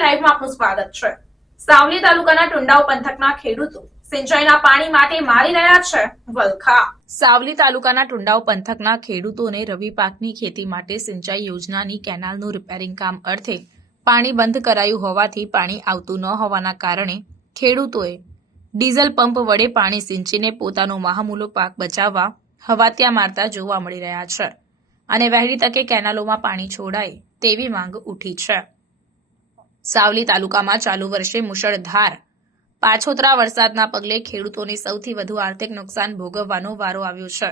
લાઈવમાં આપનું સ્વાગત છે। સાવલી તાલુકાના ટુંડાવ પંથકના ખેડૂતો સિંચાઈના પાણી માટે મારી રહ્યા છે વલખા। સાવલી તાલુકાના ટુંડાવ પંથકના ખેડૂતોને રવિ પાકની ખેતી માટે સિંચાઈ યોજનાની કેનાલનું રિપેરિંગ કામ અર્થે પાણી બંધ કરાયું હોવાથી પાણી આવતું ન હોવાના કારણે ખેડૂતોએ ડીઝલ પંપ વડે પાણી સિંચીને પોતાનો મહામૂલો પાક બચાવવા હવાતિયા મારતા જોવા મળી રહ્યા છે અને વહેલી તકે કેનાલોમાં પાણી છોડાય તેવી માંગ ઉઠી છે। સાવલી તાલુકામાં ચાલુ વર્ષે મુશળધાર પાછોતરા વરસાદના પગલે ખેડૂતોને સૌથી વધુ આર્થિક નુકસાન ભોગવવાનો વારો આવ્યો છે।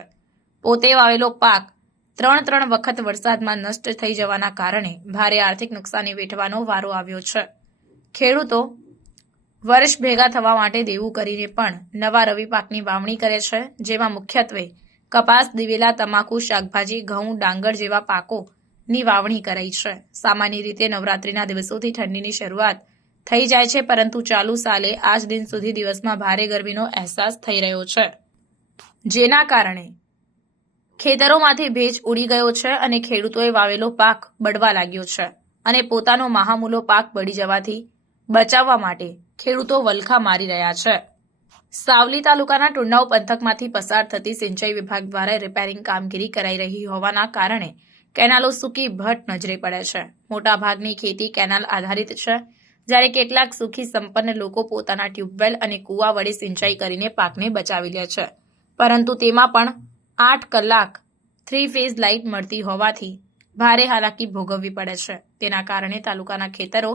પોતે વાવેલો પાક ત્રણ વખત વરસાદમાં નષ્ટ થઈ જવાના કારણે ભારે આર્થિક નુકસાની વેઠવાનો વારો આવ્યો છે। ખેડૂતો વર્ષ ભેગા થવા માટે દેવું કરીને પણ નવા રવિ પાકની વાવણી કરે છે, જેમાં મુખ્યત્વે કપાસ, દિવેલા, તમાકુ, શાકભાજી, ઘઉં, ડાંગર જેવા પાકોની વાવણી કરાઈ છે। સામાન્ય રીતે નવરાત્રીના દિવસોથી ઠંડીની શરૂઆત થઈ જાય છે, પરંતુ ચાલુ સાલે આજ દિન સુધી દિવસમાં ભારે ગરમીનો અહેસાસ થઈ રહ્યો છે, જેના કારણે ખેતરોમાંથી ભેજ ઉડી ગયો છે અને ખેડૂતોએ વાવેલો પાક બળવા લાગ્યો છે અને પોતાનો મહામૂલો પાક બળી જવાથી બચાવવા માટે ખેડૂતો વલખા મારી રહ્યા છે। સાવલી તાલુકાના ટુંડાવ પંથકમાંથી પસાર થતી સિંચાઈ વિભાગ દ્વારા રિપેરિંગ કામગીરી કરાઈ રહી હોવાના કારણે કેનાલો સૂકી ભટ્ટ નજરે પડે છે। મોટાભાગની ખેતી કેનાલ આધારિત છે, જ્યારે કેટલાક સુખી સંપન્ન લોકો પોતાના ટ્યુબવેલ અને કૂવા વડે સિંચાઈ કરીને પાકને બચાવી લે છે, પરંતુ તેમાં પણ 8 કલાક 3 ફેઝ લાઇટ મળતી હોવાથી ભારે હાલાકી ભોગવવી પડે છે। તેના કારણે તાલુકાના ખેતરો,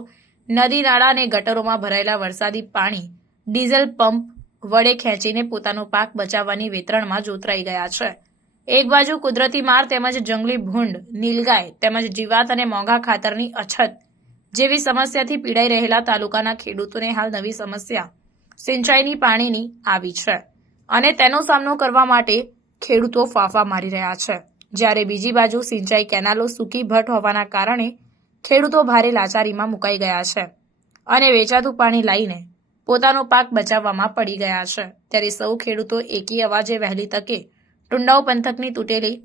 નદી, નાળા અને ગટરોમાં ભરાયેલા વરસાદી પાણી ડીઝલ પંપ વડે ખેંચીને પોતાનો પાક બચાવવાની વેતરણમાં જોતરાઈ ગયા છે। એક બાજુ કુદરતી માર તેમજ જંગલી ભૂંડ, નીલગાય તેમજ જીવાત અને મોંઘા ખાતરની અછત જેવી સમસ્યાથી પીડાઈ રહેલા તાલુકાના ખેડૂતોને હાલ નવી સમસ્યા સિંચાઈની પાણીની આવી છે અને તેનો સામનો કરવા માટે ખેડૂતો ફાંફા મારી રહ્યા છે, જ્યારે બીજી બાજુ સિંચાઈ કેનાલો સૂકી ભટ્ટ હોવાના કારણે ખેડૂતો ભારે લાચારીમાં મુકાઈ ગયા છે અને વેચાતું પાણી લાવીને પોતાનો પાક બચાવવામાં પડી ગયા છે। ત્યારે સૌ ખેડૂતો એકી અવાજે વહેલી તકે ટુંડાવ પંથકની તૂટેલી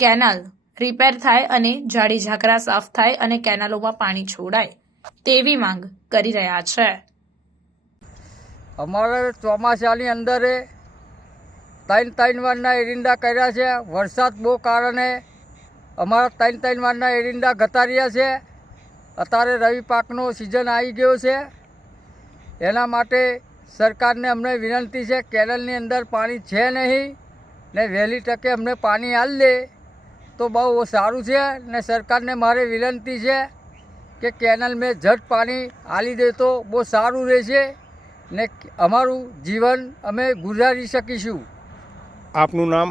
કેનાલ રિપેર થાય અને જાડી ઝાકરા સાફ થાય અને કેનાલોમાં પાણી છોડાય તેવી માંગ કરી રહ્યા છે। અમારે ચોમાસાની અંદર 3 વારના એરિંડા કર્યા છે। વરસાદ બહુ કારણે અમારા 3 વારના એરિંડા ઘતા રહ્યા છે। અત્યારે રવિ પાકનો સિઝન આવી ગયો છે, એના માટે સરકારને અમને વિનંતી છે, કેનાલની અંદર પાણી છે નહીં ને વહેલી તકે અમને પાણી આપી દે તો બહુ સારું છે ને સરકારને મારે વિનંતી છે કે કેનાલ મેં ઝટ પાણી આપી દે તો બહુ સારું રહેશે ને અમારું જીવન અમે ગુજારી શકીશું। આપનું નામ?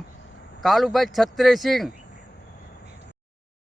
કાલુભાઈ છત્રેસિંહ।